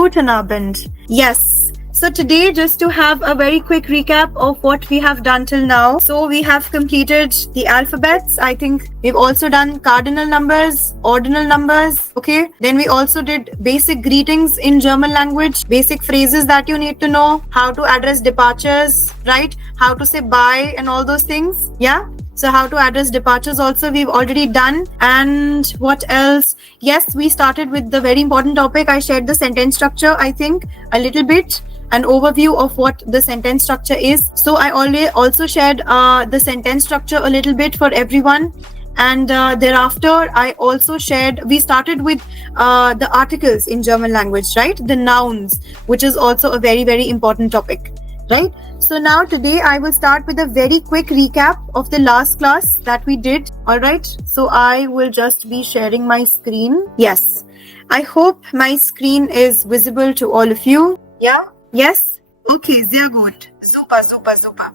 Guten Abend. Yes. So today, just to have a very quick recap of what we have done till now. So we have completed the alphabets. I think we've also done cardinal numbers, ordinal numbers. Okay. Then we also did basic greetings in German language, basic phrases that you need to know, how to address departures, right? How to say bye and all those things. Yeah. So how to address departures also we've already done. And what else? Yes, we started with the very important topic. I shared the sentence structure, I think, a little bit, an overview of what the sentence structure is. So I also shared the sentence structure a little bit for everyone. And thereafter, I also shared, we started with the articles in German language, right? The nouns, which is also a very, very important topic, right? So now today I will start with a very quick recap of the last class that we did. All right. So I will just be sharing my screen. Yes. I hope my screen is visible to all of you. Yeah. Yes. Okay. Sehr gut. Super, super, super.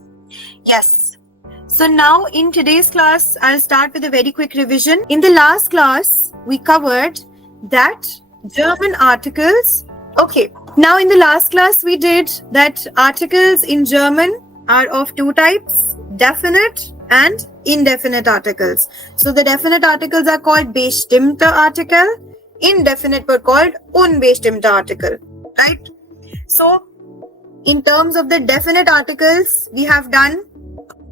Yes. So now in today's class, I'll start with a very quick revision. In the last class, we covered that German articles. Okay. Now in the last class, we did that articles in German are of two types, definite and indefinite articles. So the definite articles are called bestimmte Artikel, indefinite were called unbestimmte Artikel, right? So in terms of the definite articles, we have done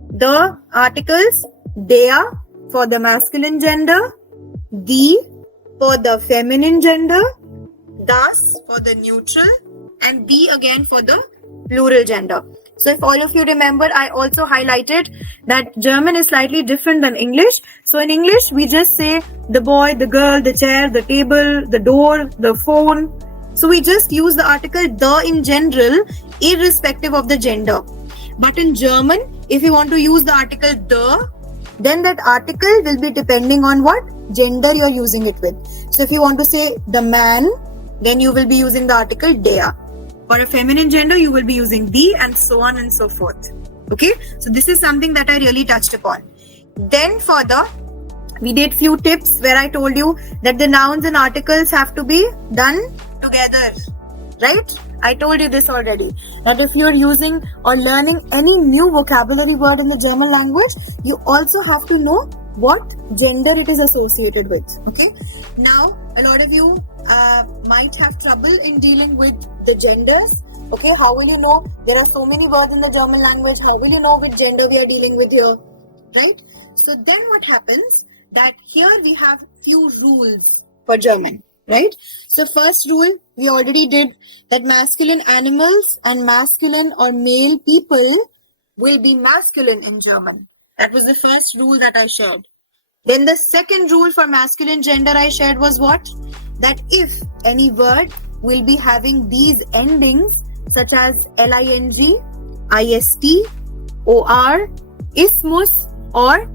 the articles der for the masculine gender, die for the feminine gender, das for the neutral, and die again for the plural gender. So if all of you remember, I also highlighted that German is slightly different than English. So in English, we just say the boy, the girl, the chair, the table, the door, the phone. So we just use the article the in general, irrespective of the gender. But in German, if you want to use the article the, then that article will be depending on what gender you're using it with. So if you want to say the man, then you will be using the article der. For a feminine gender, you will be using die, and so on and so forth. Okay, so this is something that I really touched upon. Then further, we did few tips where I told you that the nouns and articles have to be done together, right? I told you this already, that if you're using or learning any new vocabulary word in the German language, you also have to know what gender it is associated with. Okay, now a lot of you might have trouble in dealing with the genders. Okay, how will you know? There are so many words in the German language. How will you know which gender we are dealing with here, right? So then what happens, that here we have few rules for German, right? So first rule we already did, that masculine animals and masculine or male people will be masculine in German. That was the first rule that I shared. Then the second rule for masculine gender I shared was what? That if any word will be having these endings such as ling, ist, or, ismus, or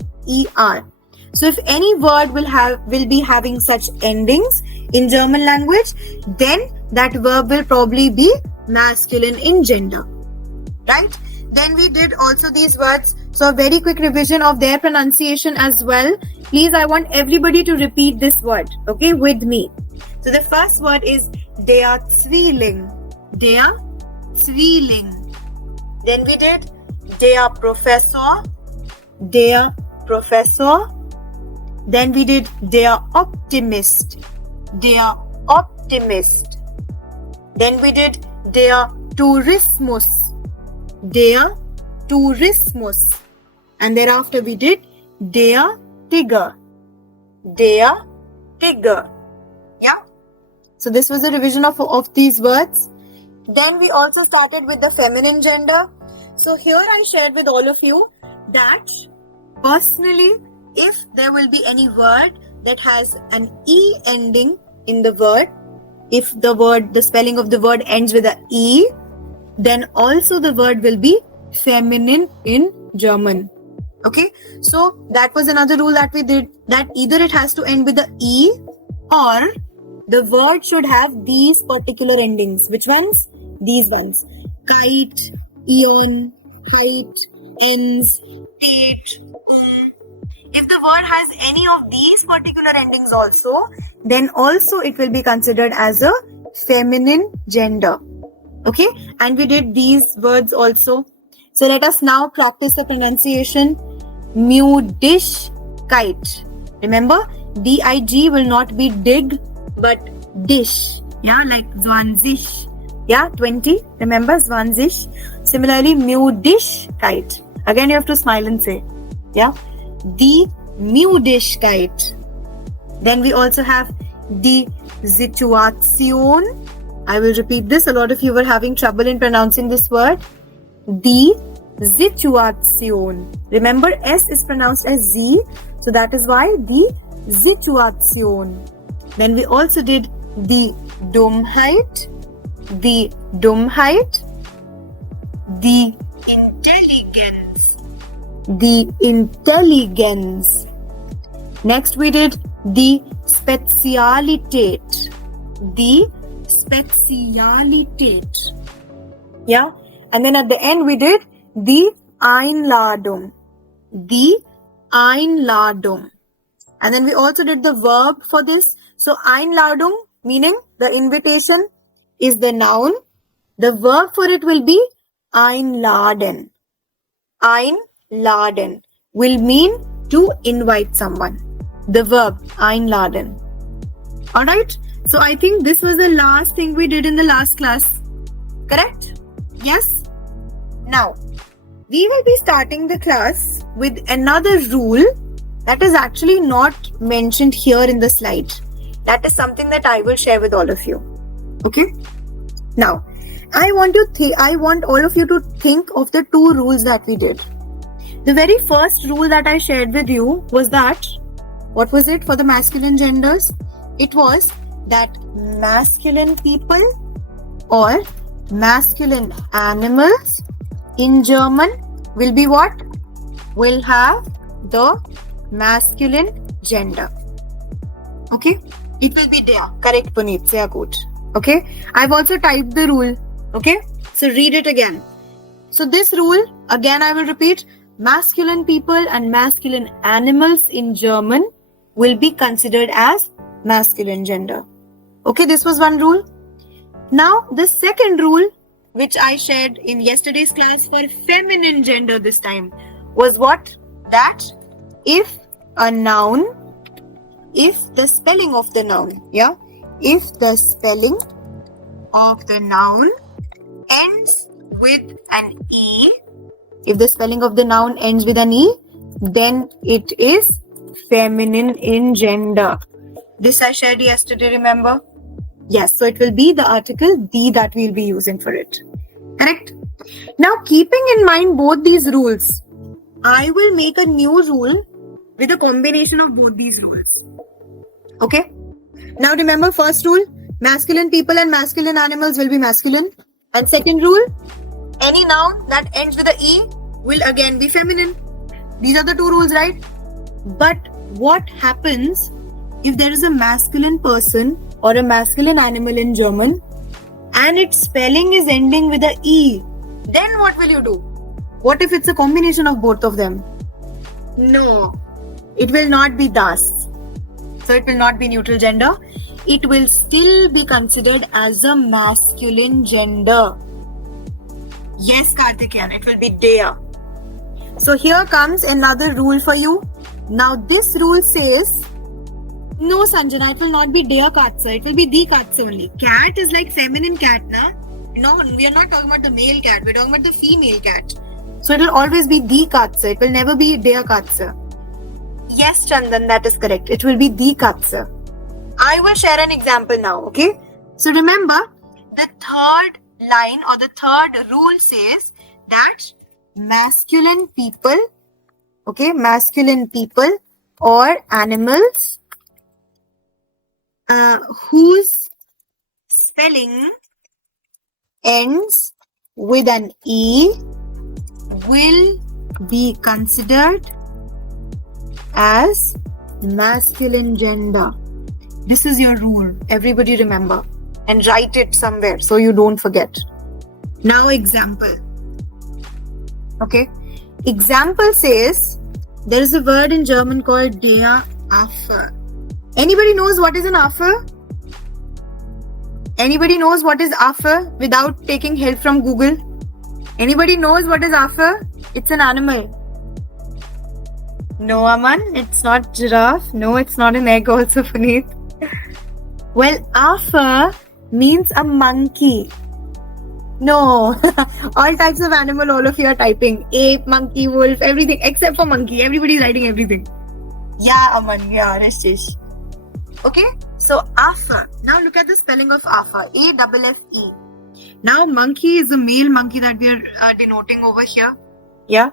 er. So if any word will be having such endings in German language, then that verb will probably be masculine in gender, right? Then we did also these words. So a very quick revision of their pronunciation as well. Please, I want everybody to repeat this word, okay, with me. So the first word is der Zwilling. Der Zwilling. Then we did der Professor. Der Professor. Then we did der Optimist. Der Optimist. Then we did der Tourismus. Der Tourismus. And thereafter we did der Tiger. Der Tiger. Yeah. So this was a revision of these words. Then we also started with the feminine gender. So here I shared with all of you that personally, if there will be any word that has an E ending in the word, if the spelling of the word ends with a E, then also the word will be feminine in German. Okay, so that was another rule that we did, that either it has to end with a E or the word should have these particular endings. Which ones? These ones. Kite, eon, height, ends, tate, If the word has any of these particular endings also, then also it will be considered as a feminine gender. Okay, and we did these words also. So let us now practice the pronunciation. Mudish kite. Remember, dig will not be dig, but dish. Yeah, like Zwanzig. Yeah, 20. Remember, Zwanzig. Similarly, mudish kite. Again, you have to smile and say. Yeah, the mudish kite. Then we also have the Situation. I will repeat this. A lot of you were having trouble in pronouncing this word. The Situation. Remember, S is pronounced as Z. So that is why the Situation. Then we also did the Dummheit. The Dummheit. The Intelligence. The Intelligence. Next we did the Spezialität. The Spezialität. Yeah. And then at the end we did the Einladung. The Einladung. And then we also did the verb for this. So Einladung, meaning the invitation, is the noun. The verb for it will be einladen. Einladen will mean to invite someone. The verb einladen. Alright? So I think this was the last thing we did in the last class. Correct? Yes? Now, we will be starting the class with another rule that is actually not mentioned here in the slide. That is something that I will share with all of you. Okay? Now, I want all of you to think of the two rules that we did. The very first rule that I shared with you was that, what was it for the masculine genders? It was that masculine people or masculine animals in German will be what? Will have the masculine gender. Okay? It will be there. Correct, Puneet. Sehr gut. Okay? I've also typed the rule. Okay? So read it again. So this rule, again I will repeat, masculine people and masculine animals in German will be considered as masculine gender. Okay, this was one rule. Now, the second rule, which I shared in yesterday's class for feminine gender this time, was what? That if a noun, if the spelling of the noun, yeah, if the spelling of the noun ends with an E, if the spelling of the noun ends with an E, then it is feminine in gender. This I shared yesterday, remember? Yes, so it will be the article the that we'll be using for it. Correct? Now, keeping in mind both these rules, I will make a new rule with a combination of both these rules. Okay? Now remember, first rule, masculine people and masculine animals will be masculine. And second rule, any noun that ends with a E will again be feminine. These are the two rules, right? But what happens if there is a masculine person or a masculine animal in German and its spelling is ending with a E? Then what will you do? What if it's a combination of both of them? No, it will not be das. So it will not be neutral gender. It will still be considered as a masculine gender. Yes, Karthikeyan, it will be der. So here comes another rule for you. Now this rule says, no Sanjana, it will not be der Katze, it will be the Katze only. Cat is like feminine cat, na? No, we are not talking about the male cat, we are talking about the female cat. So it will always be the Katze, it will never be der Katze. Yes, Chandan, that is correct. It will be the Katze. I will share an example now, okay? So remember, the third line or the third rule says that masculine people, okay, masculine people or animals whose spelling ends with an E will be considered as masculine gender. This is your rule. Everybody remember and write it somewhere so you don't forget. Now example. Okay. Example says there is a word in German called der Affe. Anybody knows what is an Affe? Anybody knows what is afar without taking help from Google? Anybody knows what is afar? It's an animal. No, Aman, it's not giraffe. No, it's not an egg also, Puneet. Well, afar means a monkey. No, all types of animal, all of you are typing. Ape, monkey, wolf, everything except for monkey. Everybody's writing everything. Yeah, Aman, yeah, Rashish. Okay, so afar. Now look at the spelling of afar. A-F-F-E. Now monkey is a male monkey that we are denoting over here. Yeah.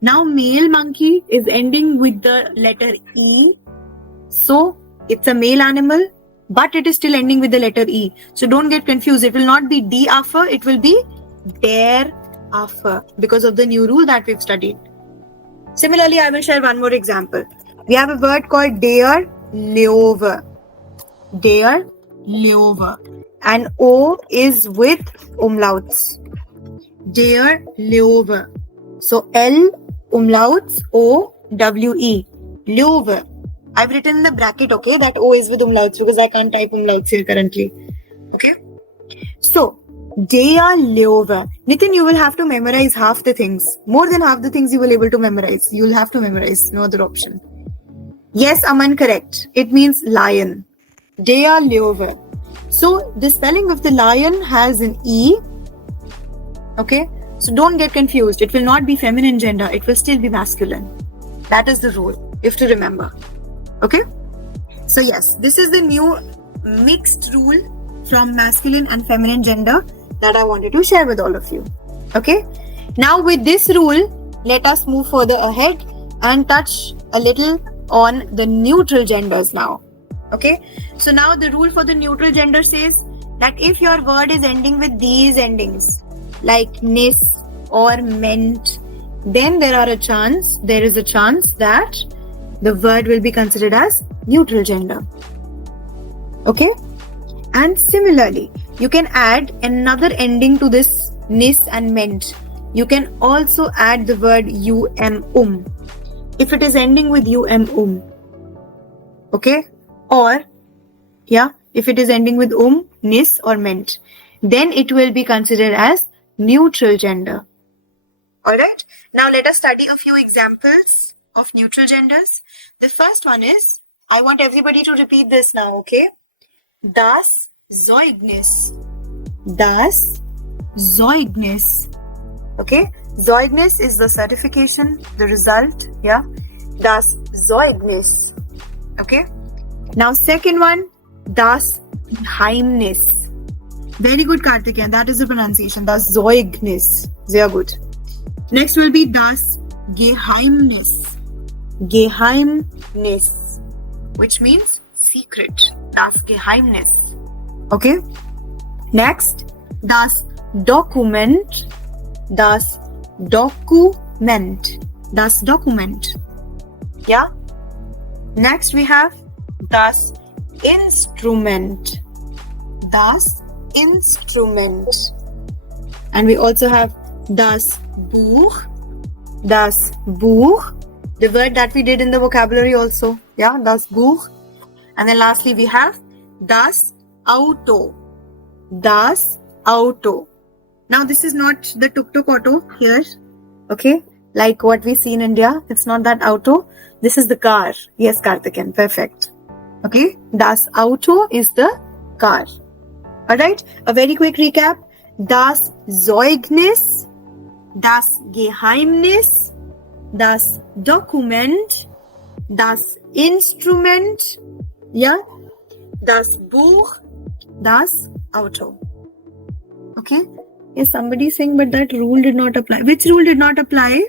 Now male monkey is ending with the letter E. So it's a male animal, but it is still ending with the letter E. So don't get confused. It will not be D afar. It will be dare afar because of the new rule that we've studied. Similarly, I will share one more example. We have a word called dare leover. Dare leover. And O is with umlauts. Dare leover. So L umlauts O W E. Leover. I've written in the bracket, okay, that O is with umlauts because I can't type umlauts here currently. Okay. So dare leover. Nitin, you will have to memorize half the things. More than half the things you will able to memorize. You will have to memorize. No other option. Yes, Aman, correct. It means lion. Dare leover. So the spelling of the lion has an E. Okay. So don't get confused. It will not be feminine gender. It will still be masculine. That is the rule. You have to remember. Okay. So yes, this is the new mixed rule from masculine and feminine gender that I wanted to share with all of you. Okay. Now with this rule, let us move further ahead and touch a little on the neutral genders now. Okay. So now the rule for the neutral gender says that if your word is ending with these endings like nis or ment, then there is a chance that the word will be considered as neutral gender. Okay. And similarly, you can add another ending to this nis and ment. You can also add the word um. If it is ending with um. Okay. Or, yeah, if it is ending with nis or ment, then it will be considered as neutral gender. Alright. Now let us study a few examples of neutral genders. The first one is, I want everybody to repeat this now, okay? Das Zeugnis. Das Zeugnis. Okay? Zeugnis is the certification, the result, yeah? Das Zeugnis. Okay? Now second one, das Geheimnis. Very good, Karthikeyan. That is the pronunciation. Das Zeugnis. Sehr gut. Next will be das Geheimnis. Geheimnis, which means secret. Das Geheimnis. Okay. Next, das Dokument. Das Dokument. Das Dokument. Yeah. Next we have das Instrument. Das Instrument. And we also have das Buch. Das Buch. The word that we did in the vocabulary also. Yeah, das Buch. And then lastly we have das Auto. Das Auto. Now this is not the tuk-tuk auto here. Okay. Like what we see in India. It's not that auto. This is the car. Yes, Karthikeyan. Perfect. Okay. Das Auto is the car. Alright. A very quick recap. Das Zeugnis. Das Geheimnis. Das Dokument. Das Instrument. Yeah. Das Buch. Das Auto. Okay. Yes, somebody is saying, but that rule did not apply. Which rule did not apply?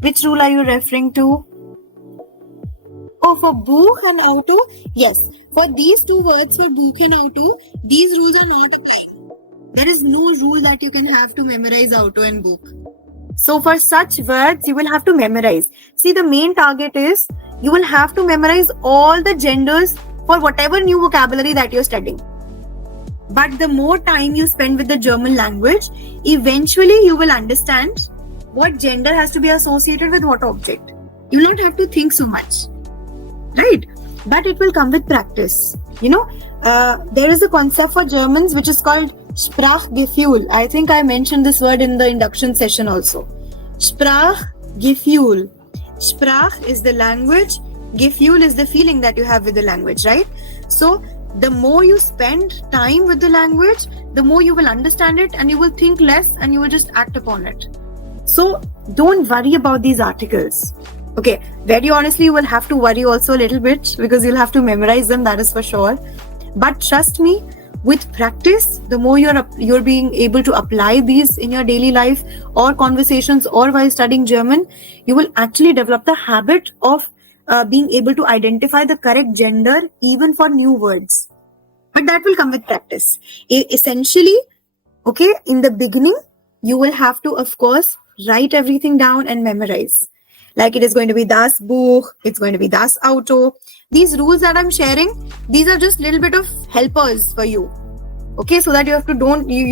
Which rule are you referring to? Oh, for Buch and Auto? Yes. For these two words, for Buch and Auto, these rules are not applying. There is no rule that you can have to memorize Auto and Buch. So for such words, you will have to memorize. See, the main target is you will have to memorize all the genders for whatever new vocabulary that you're studying. But the more time you spend with the German language, eventually you will understand what gender has to be associated with what object. You will not have to think so much. Right? but it will come with practice. There is a concept for Germans which is called Sprachgefühl. I think I mentioned this word in the induction session also. Sprachgefühl. Sprach is the language, Gefühl is the feeling that you have with the language, right? So the more you spend time with the language, the more you will understand it, and you will think less and you will just act upon it. So don't worry about these articles. Okay, very honestly, you will have to worry also a little bit because you'll have to memorize them, that is for sure. But trust me, with practice, the more you're being able to apply these in your daily life or conversations or while studying German, you will actually develop the habit of being able to identify the correct gender even for new words. But that will come with practice. Essentially, okay, in the beginning, you will have to, of course, write everything down and memorize. Like it is going to be das Buch, it's going to be das Auto. These rules that I'm sharing, these are just little bit of helpers for you. Okay, so that you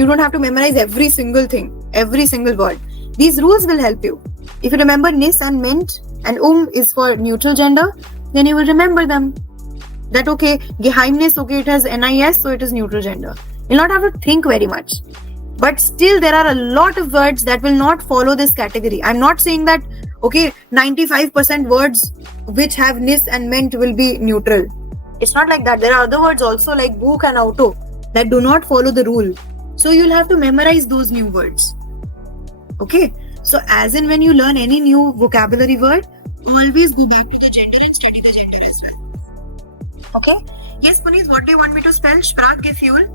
don't have to memorize every single thing, every single word. These rules will help you. If you remember nis and ment and is for neutral gender, then you will remember them. That okay, Geheimnis, okay, it has NIS, so it is neutral gender. You'll not have to think very much. But still, there are a lot of words that will not follow this category. I'm not saying that, okay, 95% words which have nis and ment will be neutral. It's not like that. There are other words also like Buch and Auto that do not follow the rule. So you'll have to memorize those new words. Okay? So as in when you learn any new vocabulary word, always go back to the gender and study the gender as well. Okay? Yes, Puneet, what do you want me to spell? Sprachgefühl.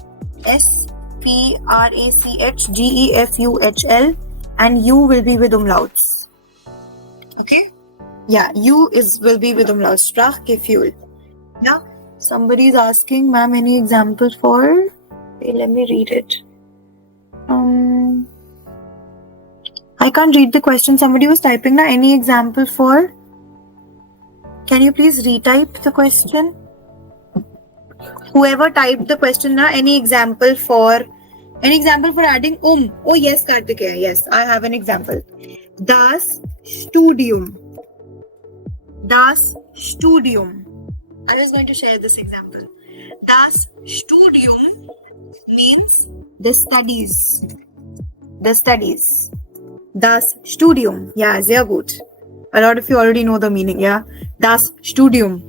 Sprachgefuhl, and U will be with umlauts. Okay? Yeah, U will be with umlauts. Sprachgefühl. Yeah? Somebody is asking, ma'am, any example for? Okay, let me read it. I can't read the question. Somebody was typing now. Any example for? Can you please retype the question? Whoever typed the question now, any example for adding Oh yes, Kartikeya. Yes, I have an example. Das Studium. Das Studium. I was going to share this example. Das Studium means the studies. The studies. Das Studium. Yeah, sehr gut. A lot of you already know the meaning, yeah? Das Studium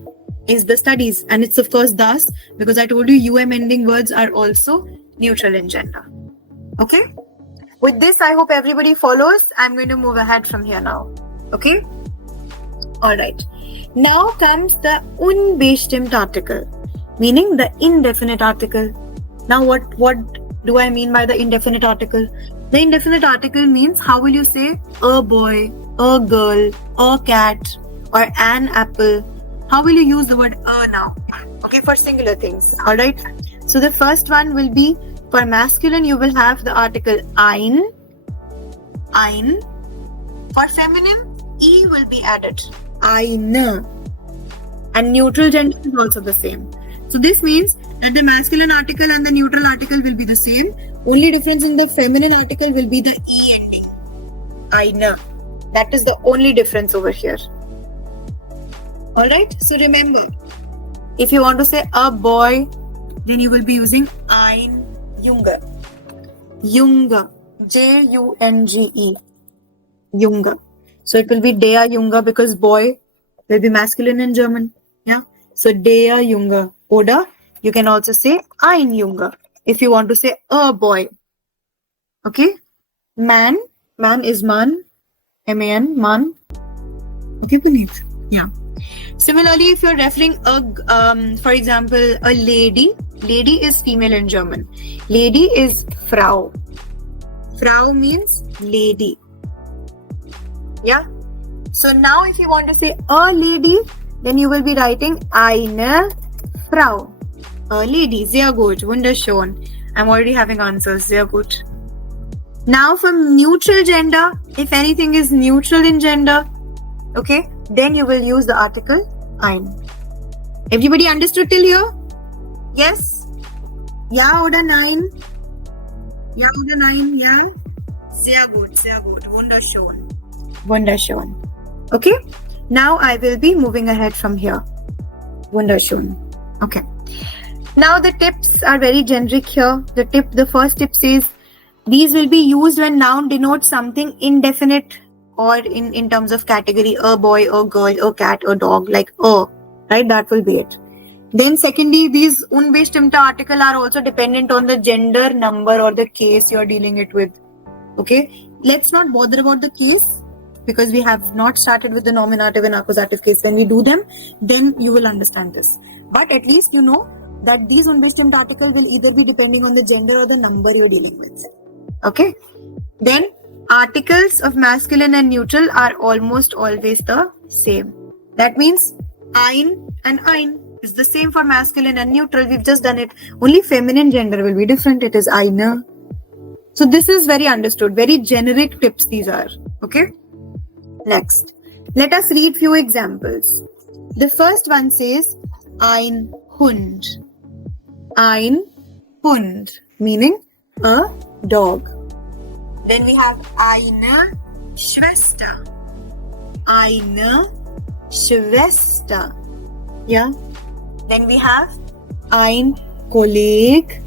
is the studies. And it's of course das, because I told you ending words are also neutral in gender. Okay? With this, I hope everybody follows. I'm going to move ahead from here now. Okay? Alright. Now comes the unbestimmt article, meaning the indefinite article. Now what do I mean by the indefinite article? The indefinite article means how will you say a boy, a girl, a cat, or an apple? How will you use the word a now? Okay, for singular things. Alright. So the first one will be for masculine, you will have the article ein. Ein. For feminine, e will be added. Eine. And neutral gender is also the same. So this means that the masculine article and the neutral article will be the same. Only difference in the feminine article will be the e ending. Eine. That is the only difference over here. Alright, so remember, if you want to say a boy, then you will be using ein Junge. Junge. Junge. Junge. So it will be der Junge because boy will be masculine in German. Yeah. So der Junge. Oder you can also say ein Junge if you want to say a boy. Okay. Man. Man is man. M-A-N. Man. Okay, Puneet. Yeah. Similarly, if you're referring for example, a lady. Lady is female in German. Lady is Frau. Frau means lady. Yeah. So now if you want to say a lady, then you will be writing eine Frau. A lady. Sehr gut. Wunderschön. I'm already having answers. Sehr gut. Now from neutral gender, if anything is neutral in gender, okay, then you will use the article ein. Everybody understood till here? Yes? Ja oder nein? Ja oder nein? Ja? Sehr gut, sehr gut. Wunderschön. Wunderschön. Okay? Now I will be moving ahead from here. Wunderschön. Okay. Now the tips are very generic here. The first tip says these will be used when noun denotes something indefinite or in terms of category, a boy, a girl, a cat, a dog, like right? That will be it. Then secondly, these unbestimmte article are also dependent on the gender, number or the case you're dealing it with. Okay, let's not bother about the case because we have not started with the nominative and accusative case. When we do them, then you will understand this. But at least you know that these unbestimmte article will either be depending on the gender or the number you're dealing with. Okay, then articles of masculine and neutral are almost always the same. That means ein and ein is the same for masculine and neutral. We've just done it. Only feminine gender will be different. It is eine. So this is very understood. Very generic tips these are. Okay. Next, let us read few examples. The first one says ein Hund. Ein Hund, meaning a dog. Then we have eine Schwester. Eine Schwester. Yeah. Then we have ein Kolleg.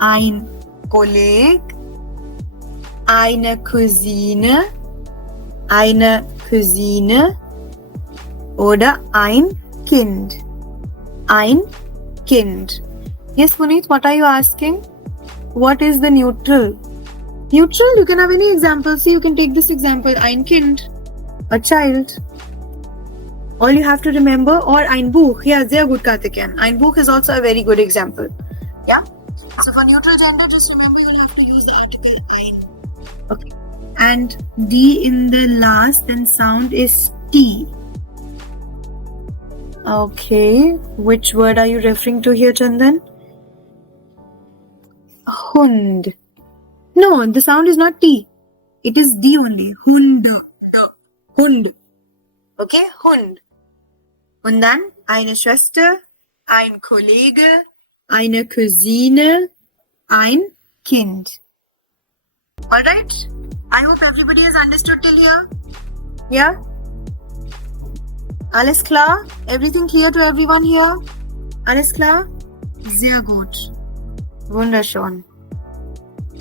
Ein Kolleg. Eine Cousine. Eine Cousine. Oder ein Kind. Ein Kind. Yes, Puneet, what are you asking? What is the neutral? Neutral, you can have any example. See, you can take this example, ein Kind, a child. All you have to remember, or ein Buch. Yeah, sehr gut, Karthikeyan. Ein Buch is also a very good example. Yeah? So for neutral gender, just remember you'll have to use the article ein. Okay. And D in the last, then sound is T. Okay. Which word are you referring to here, Chandan? Hund. No, the sound is not T. It is D only. Hund. Hund. Okay, Hund. Und dann eine Schwester, ein Kollege, eine Cousine, ein Kind. Alright? I hope everybody has understood till here. Yeah? Alles klar? Everything clear to everyone here? Alles klar? Sehr gut. Wunderschön.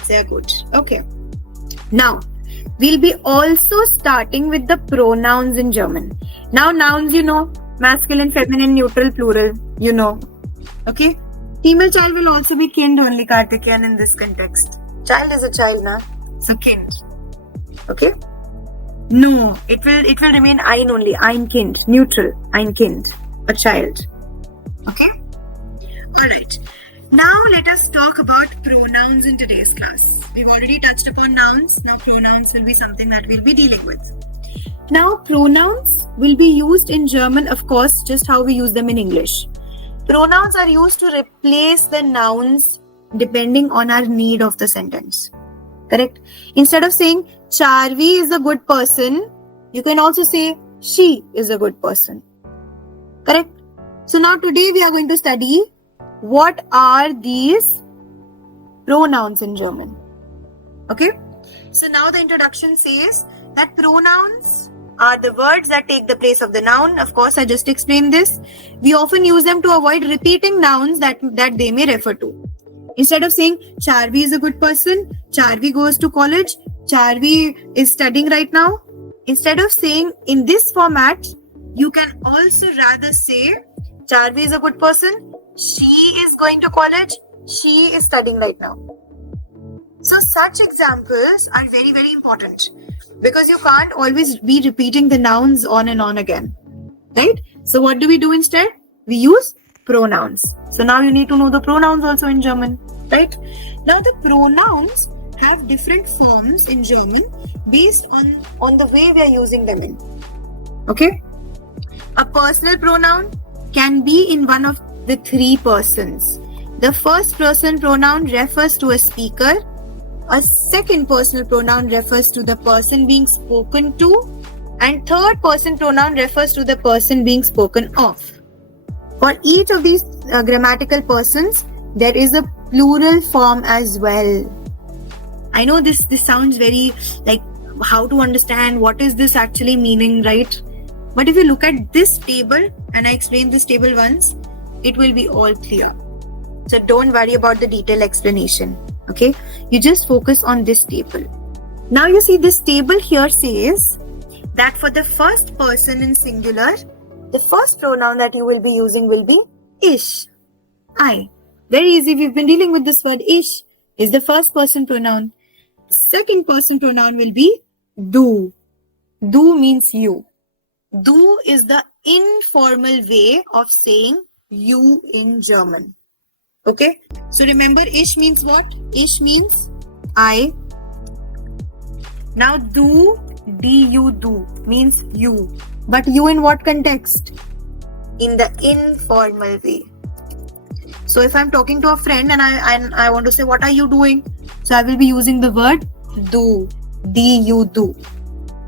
Sehr gut. Okay. Now, we'll be also starting with the pronouns in German. Now, nouns, you know, masculine, feminine, neutral, plural, you know. Okay? Female child will also be kind only, Karthikeyan, in this context. Child is a child, na? So, kind. Okay? No, it will remain ein only. Ein Kind. Neutral. Ein Kind. A child. Okay? Alright. Now let us talk about pronouns in today's class. We've already touched upon nouns. Now pronouns will be something that we'll be dealing with. Now pronouns will be used in German, of course, just how we use them in English. Pronouns are used to replace the nouns depending on our need of the sentence. Correct? Instead of saying Charvi is a good person, you can also say she is a good person. Correct? So now today we are going to study what are these pronouns in German. Okay? So now the introduction says that pronouns are the words that take the place of the noun. Of course, I just explained this. We often use them to avoid repeating nouns that they may refer to. Instead of saying Charvi is a good person, Charvi goes to college, Charvi is studying right now. Instead of saying in this format, you can also rather say Charvi is a good person, she is going to college, she is studying right now. So such examples are very, very important because you can't always be repeating the nouns on and on again. Right? So what do we do instead? We use pronouns. So now you need to know the pronouns also in German. Right? Now the pronouns have different forms in German based on the way we are using them in. Okay? A personal pronoun can be in one of the three persons. The first person pronoun refers to a speaker. A second personal pronoun refers to the person being spoken to. And third person pronoun refers to the person being spoken of. For each of these grammatical persons, there is a plural form as well. I know this sounds very like how to understand what is this actually meaning, right? But if you look at this table and I explain this table once, it will be all clear. So don't worry about the detailed explanation. Okay, you just focus on this table. Now you see this table here says that for the first person in singular, the first pronoun that you will be using will be ish. I. Very easy. We've been dealing with this word ish is the first person pronoun. Second person pronoun will be du. Du means you. Du is the informal way of saying you in German. Okay. So remember, ish means what? Ish means I. Now du, du means you. But you in what context? In the informal way. So if I'm talking to a friend and I want to say, what are you doing? So I will be using the word do. Du.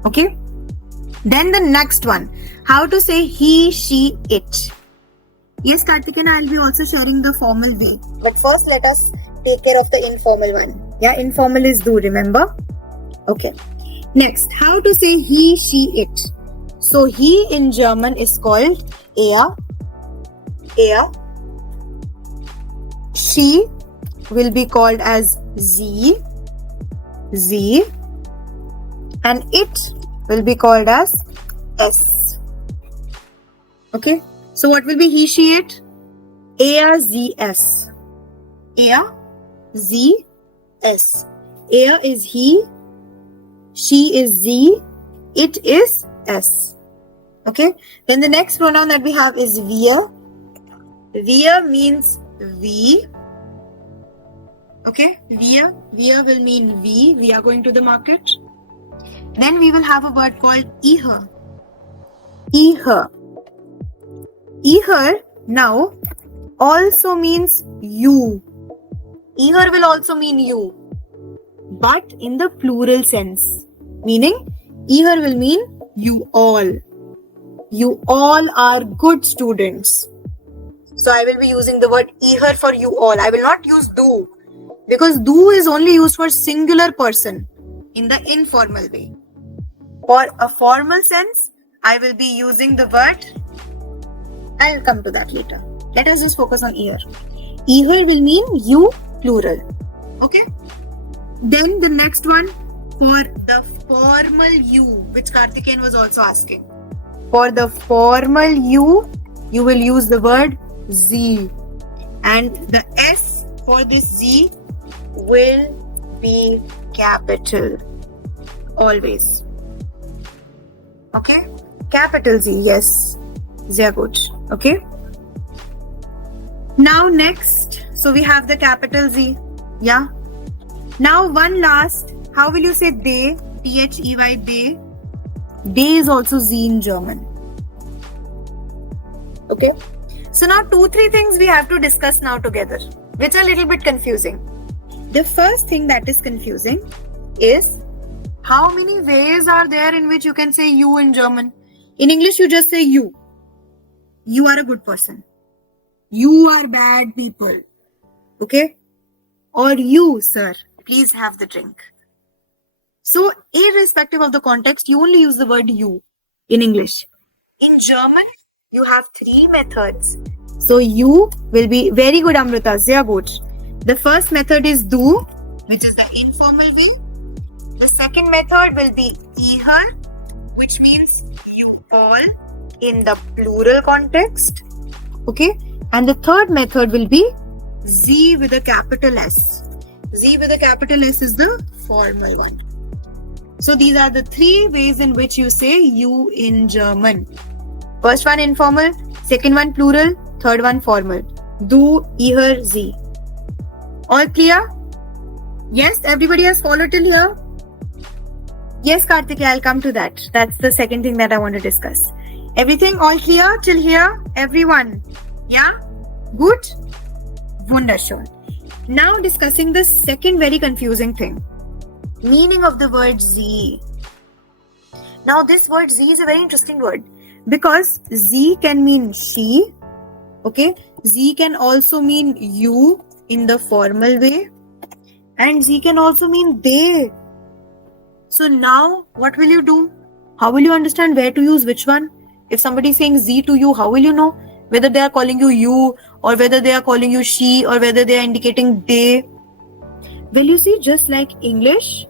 Okay. Then the next one. How to say he, she, it. Yes, Karthik and I'll be also sharing the formal way. But first let us take care of the informal one. Yeah, informal is do, remember? Okay. Next, how to say he, she, it. So he in German is called er. She will be called as sie. And it will be called as es. Okay. So what will be he, she, it? Er, sie, es. Er, sie, es. Er is he. She is sie. It is es. Okay. Then the next pronoun that we have is wir. Wir means we. Okay. Wir will mean we. We are going to the market. Then we will have a word called ihr. Ihr now also means you. Ihr will also mean you, but in the plural sense. Meaning, ihr will mean you all. You all are good students. So I will be using the word ihr for you all. I will not use du, because du is only used for singular person in the informal way. For a formal sense, I will be using the word. I'll come to that later. Let us just focus on ihr. Ihr will mean you, plural. Okay? Then the next one, for the formal you, which Karthikeyan was also asking. For the formal you will use the word sie. And the S for this sie will be capital. Always. Okay? Capital Z, yes. Sehr gut. Okay? Now next, so we have the capital Z. Yeah? Now one last, how will you say they? They, they. They is also Z in German. Okay? So now 2-3 things we have to discuss now together, which are a little bit confusing. The first thing that is confusing is how many ways are there in which you can say you in German? In English, you just say you. You are a good person. You are bad people. Okay? Or you, sir, please have the drink. So, irrespective of the context, you only use the word you in English. In German, you have 3 methods. So, you will be very good, Amrita. Sehr gut. The first method is du, which is the informal way. The second method will be ihr, which means you all in the plural context. Okay? And the third method will be Z with a capital S. Z with a capital S is the formal one. So these are the 3 ways in which you say you in German. First one informal, second one plural, third one formal. Du, ihr, sie. All clear? Yes, everybody has followed till here? Yes, Karthik, I'll come to that. That's the second thing that I want to discuss. Everything all clear till here? Everyone? Yeah? Good? Wunderschön. Now discussing the second very confusing thing. Meaning of the word Z. Now this word Z is a very interesting word because Z can mean she. Okay? Z can also mean you in the formal way. And Z can also mean they. So now what will you do? How will you understand where to use which one? If somebody is saying Z to you, how will you know whether they are calling you or whether they are calling you she or whether they are indicating they? Well, you see, just like English,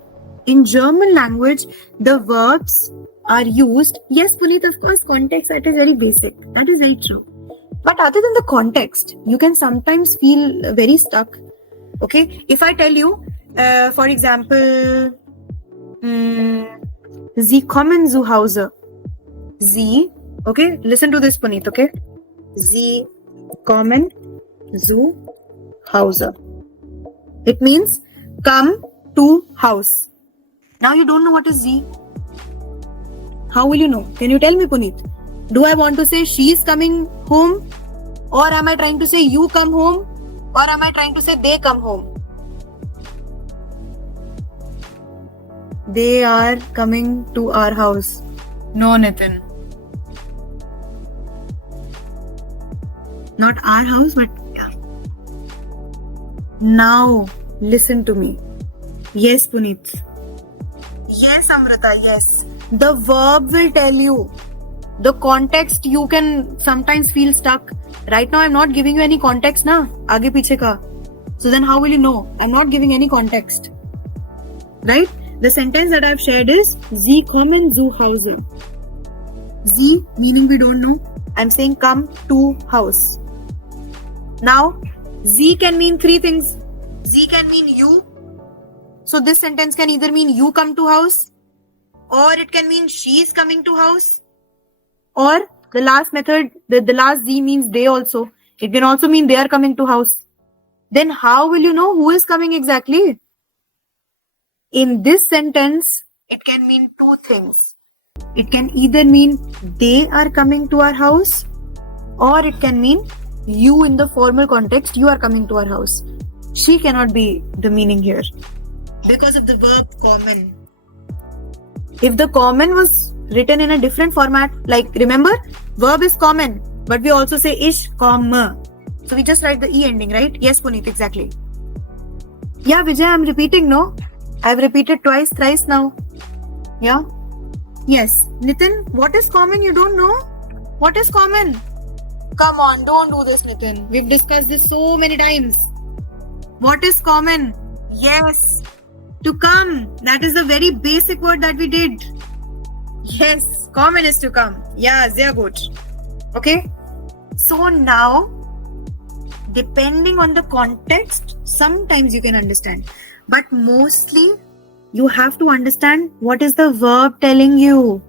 in German language, the verbs are used. Yes, Puneet, of course, context, that is very basic. That is very true. But other than the context, you can sometimes feel very stuck. Okay, if I tell you, for example, Sie kommen zu Hause. Sie, okay, listen to this, Puneet, okay? Sie kommen zu Hause. It means come to house. Now you don't know what is Sie. How will you know? Can you tell me, Puneet? Do I want to say she is coming home? Or am I trying to say you come home? Or am I trying to say they come home? They are coming to our house. No, Nitin. Not our house, but yeah. Now, listen to me. Yes, Puneet. Yes, Amrita, yes. The verb will tell you. The context, you can sometimes feel stuck. Right now, I'm not giving you any context, na? Aage piche ka. So then how will you know? I'm not giving any context. Right? The sentence that I've shared is Sie kommen zu Hause. Sie meaning we don't know. I'm saying come to house. Now, Sie can mean three things. Sie can mean you. So this sentence can either mean you come to house, or it can mean she is coming to house, or the last method, the last Z means they also. It can also mean they are coming to house. Then how will you know who is coming exactly? In this sentence, it can mean two things. It can either mean they are coming to our house, or it can mean you in the formal context, you are coming to our house. She cannot be the meaning here because of the verb kommen. If the kommen was written in a different format, like remember, verb is kommen, but we also say ich komme. So we just write the E ending, right? Yes, Puneet, exactly. Yeah, Vijay, I'm repeating, no? I've repeated twice, thrice now. Yeah? Yes. Nitin, what is common? You don't know? What is common? Come on, don't do this, Nitin. We've discussed this so many times. What is common? Yes. To come. That is the very basic word that we did. Yes. Common is to come. Yeah, sehr gut. Okay? So now, depending on the context, sometimes you can understand. But mostly, you have to understand what is the verb telling you.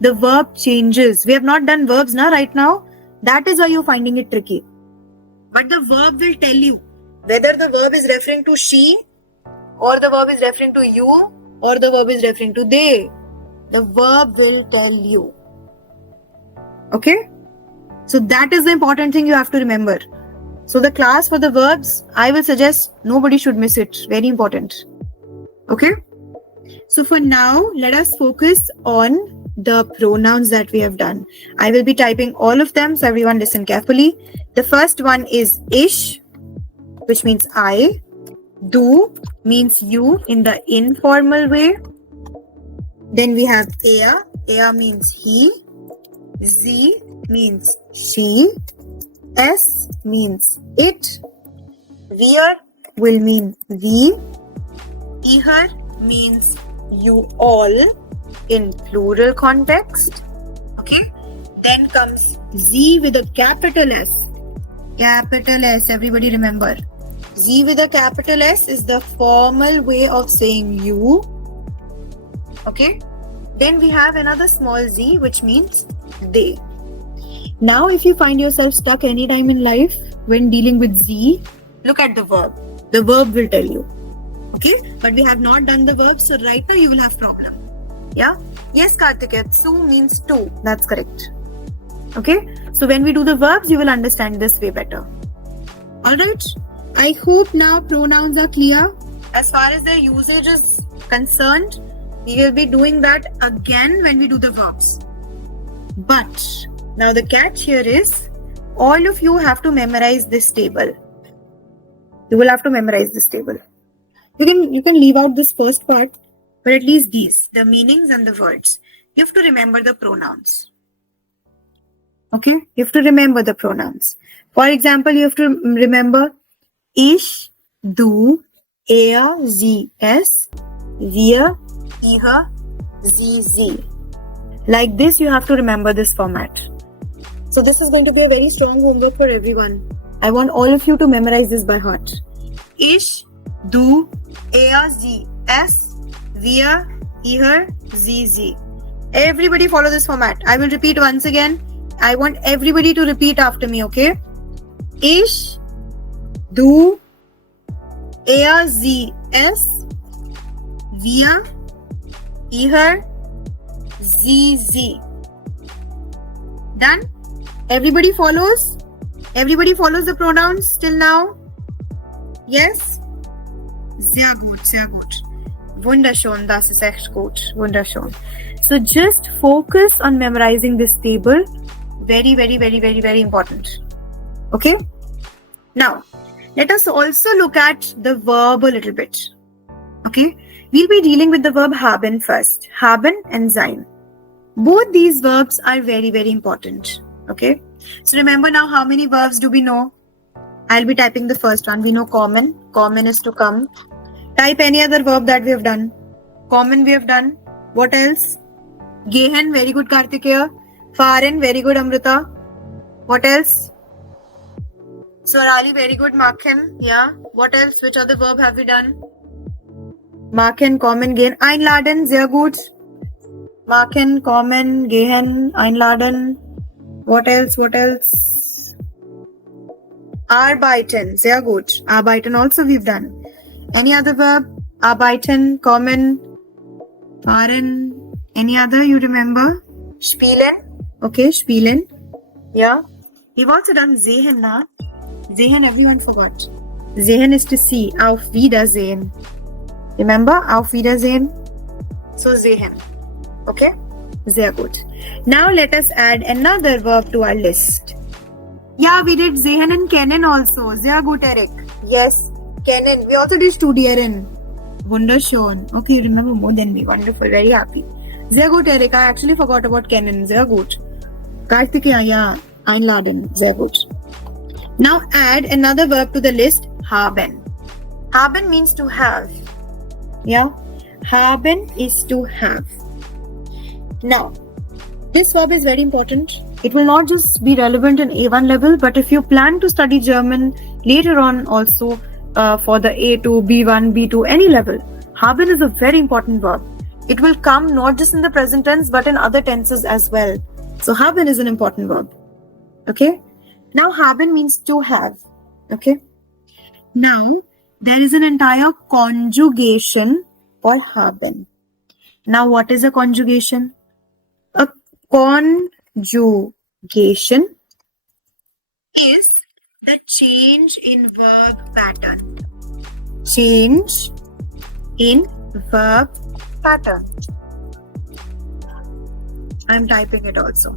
The verb changes. We have not done verbs now, right now. That is why you're finding it tricky. But the verb will tell you whether the verb is referring to she, or the verb is referring to you, or the verb is referring to they. The verb will tell you. Okay? So that is the important thing you have to remember. So the class for the verbs, I will suggest nobody should miss it. Very important. Okay? So for now, let us focus on the pronouns that we have done. I will be typing all of them, so everyone listen carefully. The first one is ich, which means I. Du means you in the informal way. Then we have er. Er means he. Sie means she. Es means it. Wir will mean we. Ihr means you all in plural context. Okay. Then comes Sie with a capital S. Capital S, everybody remember. Sie with a capital S is the formal way of saying you. Okay. Then we have another small z, which means they. Now, if you find yourself stuck anytime in life when dealing with z, look at the verb. The verb will tell you. Okay. But we have not done the verb, so right now you will have problem. Yeah. Yes, Karthikeya. Su means to. That's correct. Okay. So when we do the verbs, you will understand this way better. Alright. I hope now pronouns are clear. As far as their usage is concerned, we will be doing that again when we do the verbs. But now the catch here is all of you have to memorize this table. You will have to memorize this table. You can leave out this first part, but at least these, the meanings and the words. You have to remember the pronouns. Okay, you have to remember the pronouns. For example, you have to remember ich, du, er, sie, es, wir, ihr, sie, sie. Like this, you have to remember this format. So this is going to be a very strong homework for everyone. I want all of you to memorize this by heart. Ich, du, er, sie, es, wir, ihr, sie, sie. Everybody follow this format. I will repeat once again. I want everybody to repeat after me, okay? Ich, du, er, sie, es, wir, ihr, sie, sie. Done? Everybody follows? Everybody follows the pronouns till now? Yes? Sehr gut, sehr gut. Wunderschön, das ist echt gut. Wunderschön. So just focus on memorizing this table. Very, very, very, very, very important. Okay? Now, let us also look at the verb a little bit. Okay? We'll be dealing with the verb haben first. Haben and sein. Both these verbs are very, very important. Okay? So remember now, how many verbs do we know? I'll be typing the first one. We know kommen. Kommen is to come. Type any other verb that we have done. Kommen we have done. What else? Gehen, very good Kartikeya. Fahren, very good Amrita. What else? Swarali, very good Machen. Yeah. What else? Which other verb have we done? Machen, kommen, gehen. Einladen, sehr gut. Machen, kommen, gehen, einladen. What else? What else? Arbeiten, sehr gut. Arbeiten also we've done. Any other verb? Arbeiten, kommen, fahren. Any other you remember? Spielen. Okay, spielen. Yeah. We've also done sehen, na? Sehen, everyone forgot. Sehen is to see. Auf Wiedersehen. Remember? Auf Wiedersehen. So sehen. Okay? Sehr gut. Now let us add another verb to our list. Yeah, we did sehen and kennen also. Sehr gut, Eric. Yes, kennen. We also did studieren. Wunderschön. Okay, you remember more than me. Wonderful. Very happy. Sehr gut, Eric. I actually forgot about kennen. Sehr gut. Kartikeya, yeah. Einladen. Sehr gut. Now add another verb to the list. Haben. Haben means to have. Yeah. Haben is to have. Now, this verb is very important. It will not just be relevant in A1 level, but if you plan to study German later on also for the A2, B1, B2, any level, haben is a very important verb. It will come not just in the present tense, but in other tenses as well. So haben is an important verb. Okay. Now haben means to have. Okay. Now, there is an entire conjugation for haben. Now, what is a conjugation? A conjugation is the change in verb pattern. Change in verb pattern. I'm typing it also.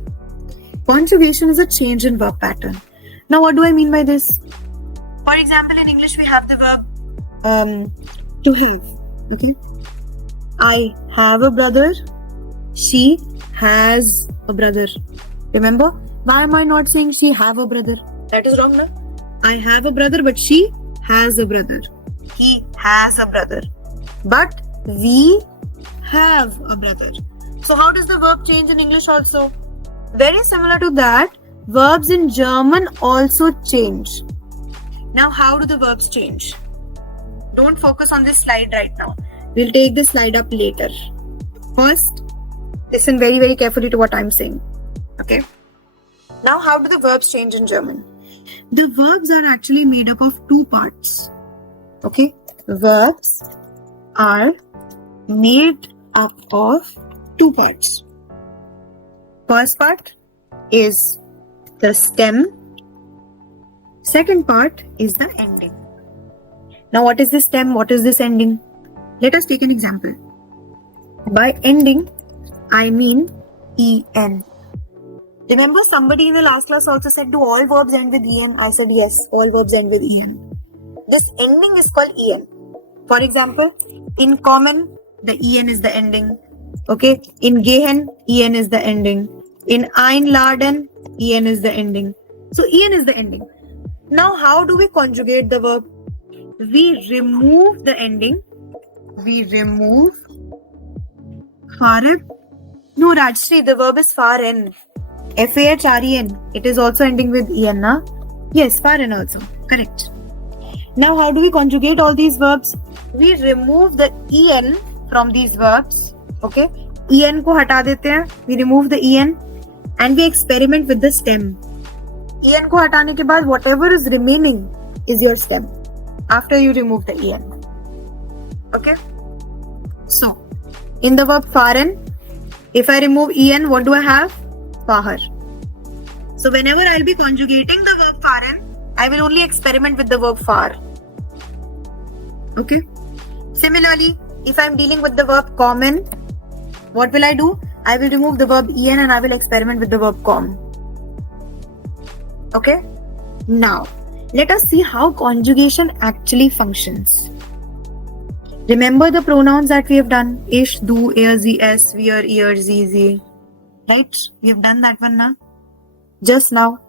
Conjugation is a change in verb pattern. Now, what do I mean by this? For example, in English, we have the verb to have. Okay. I have a brother. She has a brother. Remember? Why am I not saying she have a brother? That is wrong, no? I have a brother, but she has a brother. He has a brother. But we have a brother. So how does the verb change in English also? Very similar to that, verbs in German also change. Now, how do the verbs change? Don't focus on this slide right now. We'll take this slide up later. First, listen very, very carefully to what I'm saying. Okay? Now, how do the verbs change in German? The verbs are actually made up of two parts. Okay? Verbs are made up of two parts. First part is the stem. Second part is the ending. Now, what is the stem? What is this ending? Let us take an example. By ending, I mean en. Remember, somebody in the last class also said, do all verbs end with en? I said, yes, all verbs end with en. This ending is called en. For example, in kommen, the en is the ending. Okay. In gehen, en is the ending. In einladen, En is the ending. So en is the ending. Now how do we conjugate the verb? We remove the ending. We remove Farib. No, Rajshri, the verb is faren. F-A-H-R-E-N. It is also ending with en, na? Yes, faren also. Correct. Now, how do we conjugate all these verbs? We remove the en from these verbs. Okay? En ko hata dete hain. We remove the en and we experiment with the stem. En ko hatane ke baad, whatever is remaining is your stem after you remove the en. Okay? So, in the verb faren, if I remove en, what do I have? Fahar. So whenever I'll be conjugating the verb faren, I will only experiment with the verb far. Okay. Similarly, if I'm dealing with the verb common, what will I do? I will remove the verb en and I will experiment with the verb com. Okay. Now, let us see how conjugation actually functions. Remember the pronouns that we have done? Ish, do, er, sie, es, wir, ihr, sie. Right? We have done that one now. Just now.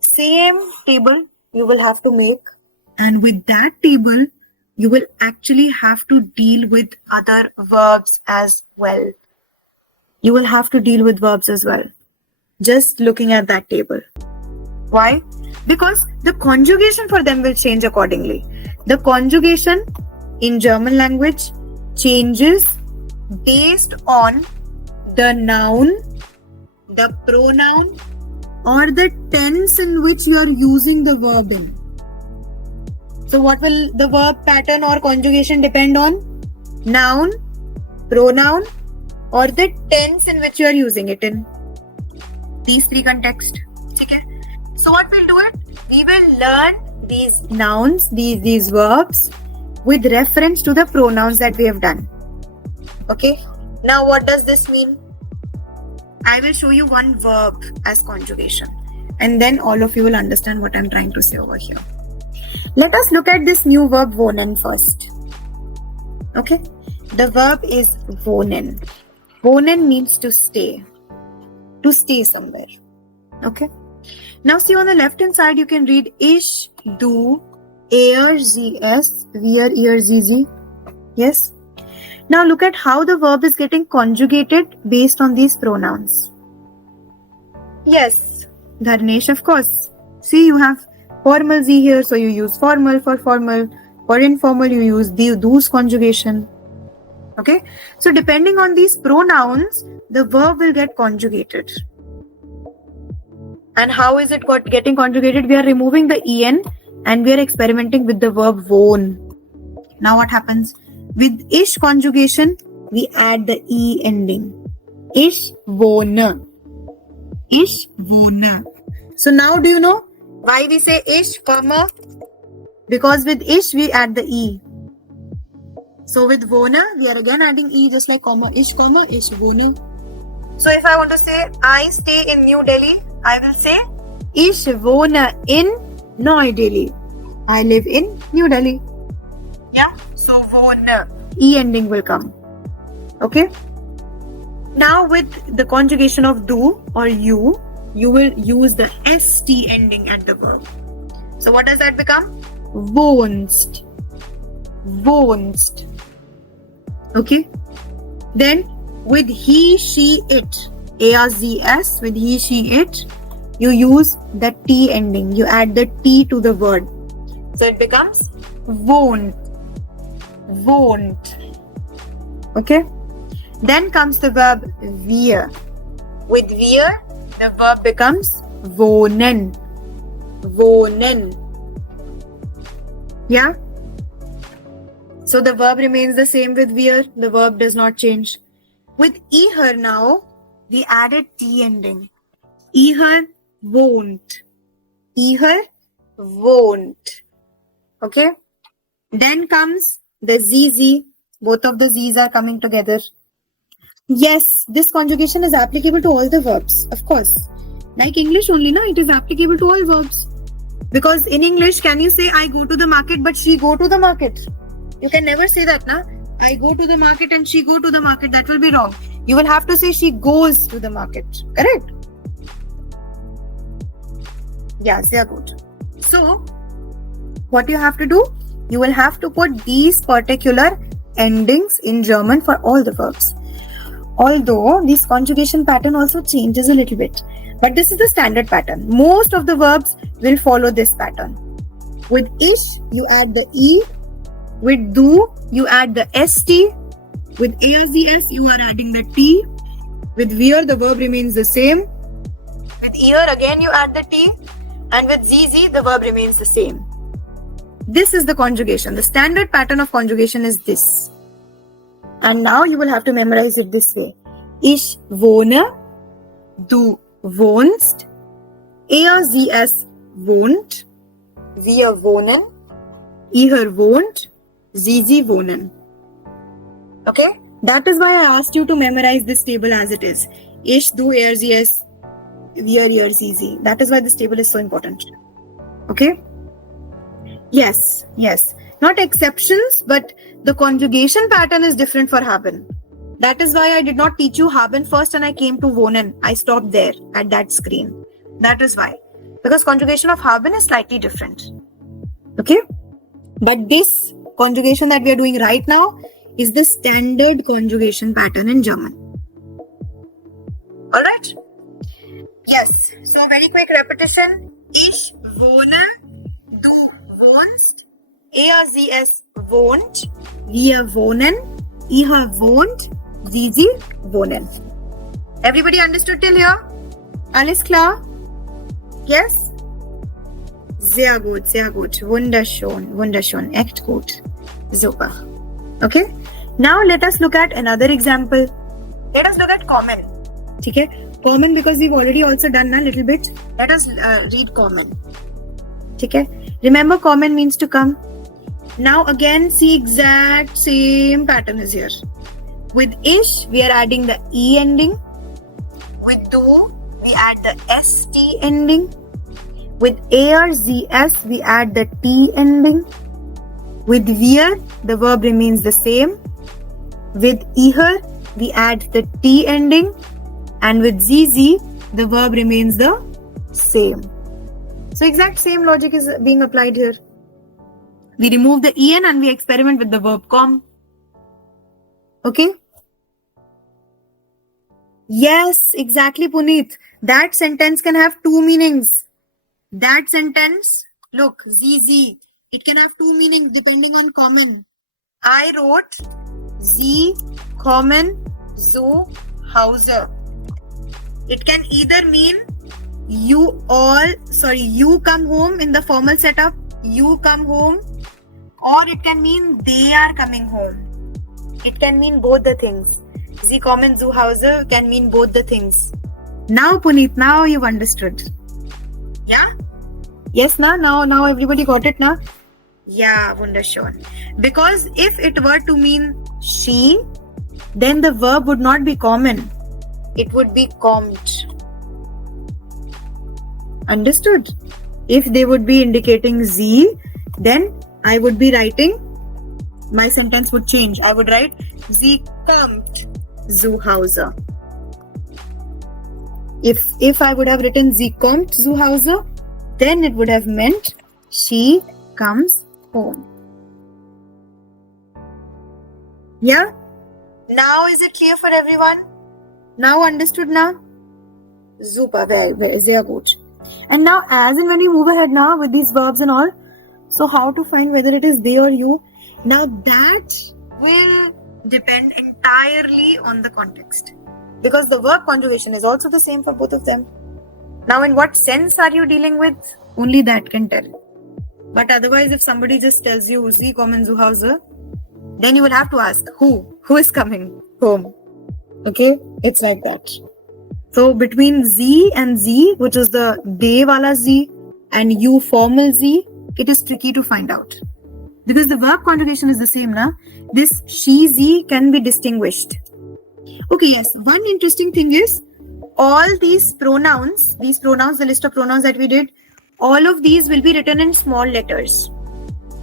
Same table you will have to make. And with that table, you will actually have to deal with other verbs as well. You will have to deal with verbs as well. Just looking at that table. Why? Because the conjugation for them will change accordingly. The conjugation in German language changes based on the noun, the pronoun, or the tense in which you are using the verb in. So what will the verb pattern or conjugation depend on? Noun, pronoun, or the tense in which you are using it in. These three contexts. Okay? So what we'll do it? We will learn these nouns, these verbs with reference to the pronouns that we have done. Okay? Now what does this mean? I will show you one verb as conjugation and then all of you will understand what I'm trying to say over here. Let us look at this new verb wohnen first. Okay? The verb is wohnen. Wohnen means to stay somewhere. Okay? Now see on the left hand side you can read ich, du, er, sie, es, wir, ihr, sie. Yes? Now look at how the verb is getting conjugated based on these pronouns. Yes, Dharnesh, of course. See, you have formal Z here, so you use formal for formal. For informal, you use the those conjugation. Okay? So depending on these pronouns, the verb will get conjugated. And how is it getting conjugated? We are removing the en and we are experimenting with the verb wohn. Now what happens? With ish conjugation, we add the e ending. Ich wohne. Ich wohne. So now do you know why we say ish, comma? Because with ish we add the e. So with wohne, we are again adding e just like comma, ish wohne. So if I want to say I stay in New Delhi, I will say ich wohne in Neu Delhi. I live in New Delhi. Yeah, so wohne. E ending will come. Okay. Now with the conjugation of do or you will use the st ending at the verb. So what does that become? Wohnst. Wohnst. Okay. Then with he, she, it, ARZS, with he, she, it, you use the t ending. You add the t to the word. So it becomes wohnt. Wohnt. Okay. Then comes the verb wir. With wir, the verb becomes wohnen. Wohnen. Yeah. So the verb remains the same with wir. The verb does not change. With ihr now, we added t ending. Ihr wohnt. Ihr wohnt. Okay. Then comes the ZZ. Both of the Z's are coming together. Yes, this conjugation is applicable to all the verbs. Of course. Like English only, na? It is applicable to all verbs. Because in English, can you say I go to the market but she go to the market? You can never say that, na? I go to the market and she go to the market. That will be wrong. You will have to say she goes to the market. Correct? Yeah, sehr gut. So, what you have to do? You will have to put these particular endings in German for all the verbs. Although this conjugation pattern also changes a little bit. But this is the standard pattern. Most of the verbs will follow this pattern. With ish, you add the E. With do, you add the ST. With ASDS, you are adding the T. With wir, the verb remains the same. With ear, again you add the T. And with ZZ, the verb remains the same. This is the conjugation. The standard pattern of conjugation is this. And now you will have to memorize it this way. Ich wohne, du wohnst, sie es wohnt, wir wohnen, ihr wohnt, sie wohnen. Okay? That is why I asked you to memorize this table as it is. Ich, du, sie es, wir, ihr, sie. That is why this table is so important. Okay? Yes. Not exceptions, but the conjugation pattern is different for haben. That is why I did not teach you haben first and I came to wohnen. I stopped there at that screen. That is why. Because conjugation of haben is slightly different. Okay? But this conjugation that we are doing right now is the standard conjugation pattern in German. Alright? Yes. So very quick repetition. Ich wohne, du wohnst, sie es wohnt, wir wohnen, ihr wohnt, sie wohnen. Everybody understood till here? Alles klar? Yes? Sehr gut. Wunderschön. Echt gut. Super. Okay? Now let us look at another example. Let us look at common. Okay? Common, because we've already also done a little bit. Let us read common. Okay? Remember, common means to come. Now again, see exact same pattern is here. With ish, we are adding the E ending. With do, we add the ST ending. With ZS, we add the T ending. With wir, the verb remains the same. With ihr, we add the T ending. And with ZZ, the verb remains the same. So exact same logic is being applied here. We remove the en and we experiment with the verb com. Okay? Yes, exactly, Puneet. That sentence can have two meanings. That sentence, look, ZZ, it can have two meanings depending on common. I wrote Z, common, zu, Hause. It can either mean you come home in the formal setup, you come home, or it can mean they are coming home. It can mean both the things. Sie kommen zu Hause can mean both the things. Now, Puneet, now you've understood. Yeah? Yes, now everybody got it, na? Yeah, wunderschön. Because if it were to mean she, then the verb would not be common. It would be kommt. Understood? If they would be indicating sie, then I would be writing, my sentence would change. I would write, sie kommt zu Hause. If I would have written sie kommt zu Hause, then it would have meant she comes home. Yeah? Now is it clear for everyone? Now understood now? Super, very, sehr gut. And now as and when we move ahead now with these verbs and all, so how to find whether it is they or you? Now that will depend entirely on the context. Because the verb conjugation is also the same for both of them. Now in what sense are you dealing with? Only that can tell. But otherwise if somebody just tells you Sie kommen zu Hause, then you will have to ask who is coming home. Okay, it's like that. So between Z and Z, which is the de wala Z, and you formal Z, it is tricky to find out. Because the verb conjugation is the same, na? This she Z can be distinguished. Okay, yes, one interesting thing is, all these pronouns, the list of pronouns that we did, all of these will be written in small letters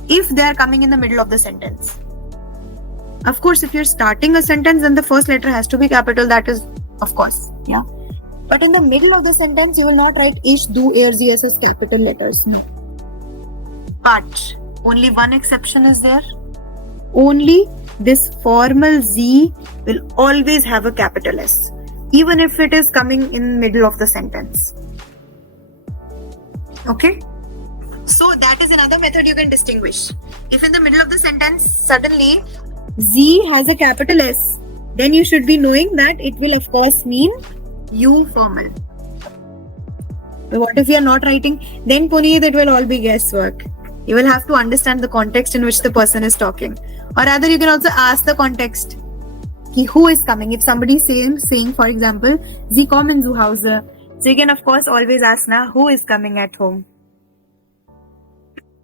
if they are coming in the middle of the sentence. Of course, if you're starting a sentence, then the first letter has to be capital. That is, of course, yeah. But in the middle of the sentence, you will not write ich, du, er, sie, es as capital letters. No. But only one exception is there. Only this formal Z will always have a capital S, even if it is coming in middle of the sentence. Okay? So that is another method you can distinguish. If in the middle of the sentence, suddenly Z has a capital S, then you should be knowing that it will of course mean U formal. But what if you are not writing? Then Puneet, it will all be guesswork. You will have to understand the context in which the person is talking. Or rather, you can also ask the context. Who is coming? If somebody is saying, for example, Sie kommen zu Hause. So you can of course always ask, who is coming at home?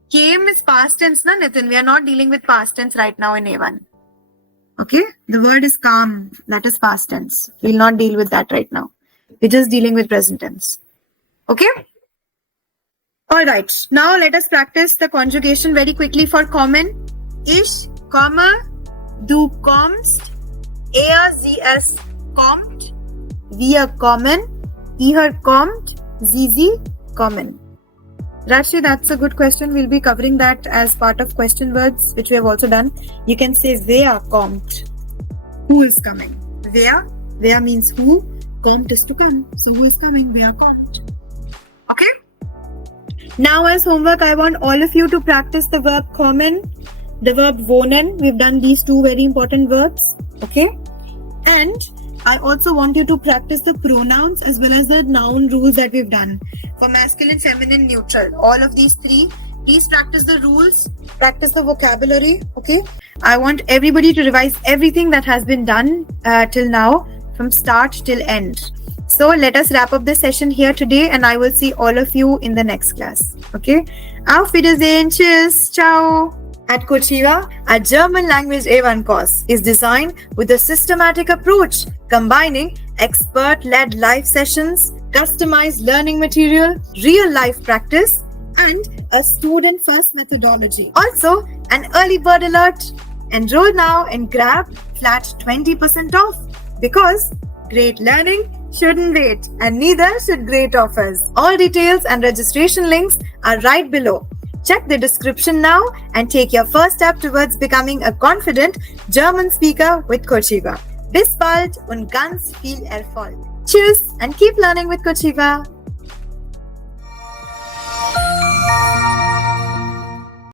Came is past tense, Nitin. We are not dealing with past tense right now in A1. Okay? The word is come. That is past tense. We will not deal with that right now. We're just dealing with present tense. Okay? Alright. Now let us practice the conjugation very quickly for kommen. Ich komme, du kommst, sie es kommt, wir kommen, ihr kommt, sie kommen. Rashi, that's a good question. We'll be covering that as part of question words, which we have also done. You can say wer kommt. Who is coming? Wer means who. Kommt is to come. So who is coming? Wer kommt. Okay? Now as homework, I want all of you to practice the verb kommen, the verb wohnen. We've done these two very important verbs. Okay? And I also want you to practice the pronouns as well as the noun rules that we've done. For masculine, feminine, neutral. All of these three. Please practice the rules. Practice the vocabulary. Okay? I want everybody to revise everything that has been done till now, from start till end. So let us wrap up this session here today, and I will see all of you in the next class. Okay? Auf Wiedersehen. Tschüss. Ciao. At Cochiva, our German language A1 course is designed with a systematic approach, combining expert-led live sessions, customized learning material, real-life practice, and a student-first methodology. Also, an early bird alert. Enroll now and grab flat 20% off, because great learning shouldn't wait, and neither should great offers. All details and registration links are right below. Check the description now and take your first step towards becoming a confident German speaker with Cochiva. Bis bald und ganz viel Erfolg. Tschüss and keep learning with Cochiva.